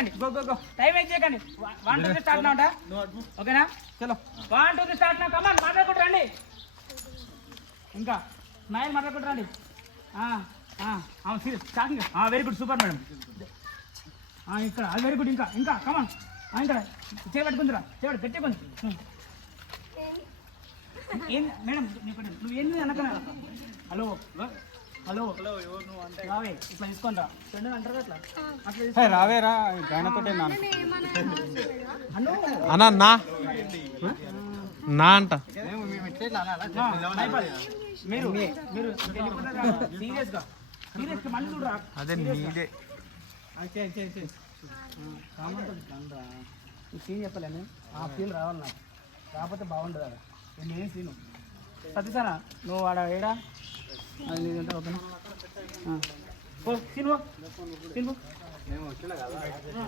చేయకండి go go go time waste చేయకండి 1 2 3 start నా ఉంటా ఓకేనా చలో 1 2 3 స్టార్ట్ నా కమాన్ మాట్లాడుకుంటూ రండి ఇంకా స్మైల్ మాట్లాడుకుంటూ రండి serious starting very good super madam ఇక్కడ అది వెరీ గుడ్ ఇంకా ఇంకా కమాన్ ఇక్కడ చేపట్టుకుందిరా చేపట్టు గట్టిగా కొంచెం ఏం మేడం నువ్వు ఏంది అనకనా హలో హలో రావే ఇట్లా తీసుకుంటా ఫ్రెండ్ అంటారు అట్లా అట్లా రావేరా గాయనతో అన్న నా అంట మీరు మీరు సీరియస్గా మళ్ళీ చూడరా అదే నీదే సీన్ చెప్పలేను ఆ ఫీల్ రావాలి నాకు రాకపోతే బాగుంటుంది అలా నేను ఏం సీను సతీసానా నువ్వు ఆడ ఏడా అది నీదంటే ఓకేనా సీను